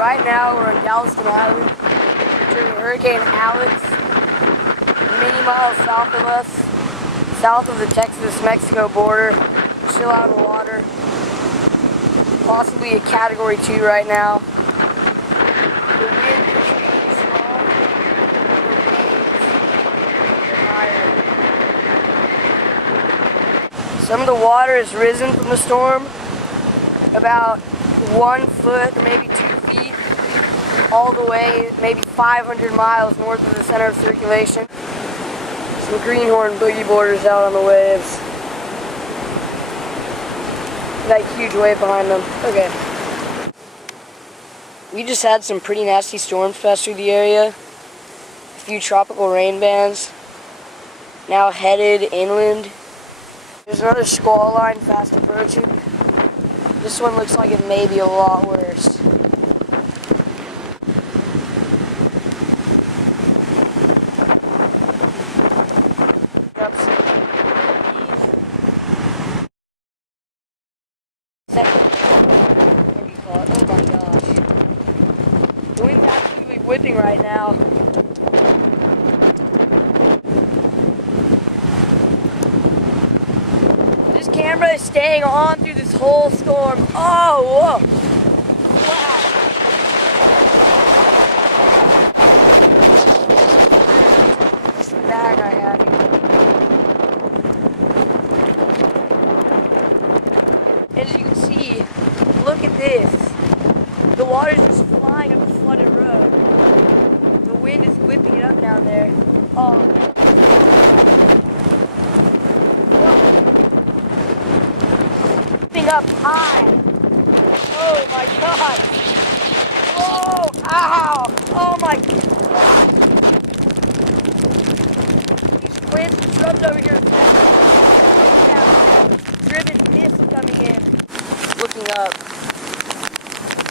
right now we're in Galveston Island during Hurricane Alex, many miles south of us, south of the Texas-Mexico border, still out of the water, possibly a Category 2 right now. The wind is pretty strong, the waves are higher. Some of the water has risen from the storm, about 1 foot or maybe 2 feet, all the way maybe 500 miles north of the center of circulation. Some greenhorn boogie boarders out on the waves. That huge wave behind them. Okay. We just had some pretty nasty storms pass through the area. A few tropical rain bands. Now headed inland. There's another squall line fast approaching. This one looks like it may be a lot worse. Oh my gosh. The wind's absolutely whipping right now. This camera is staying on through this whole storm. Oh, whoa. Wow. This bag I have here. As you can see, look at this. The water's just flying up the flooded road. The wind is whipping it up down there. Oh. Whipping up high. Oh my god. Whoa! Ow! Oh my god. These plants and shrubs over here. Driven mist coming in. Looking up.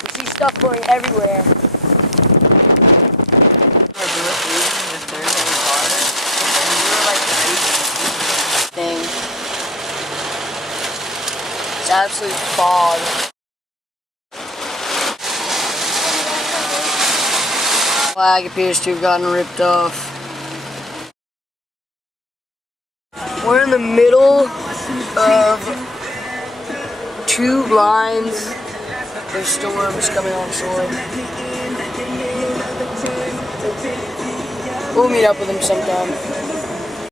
You see stuff going everywhere. Thing. It's absolute fog. Flag appears to have gotten ripped off. We're in the middle of 2 lines of storms coming on shore. We'll meet up with them sometime.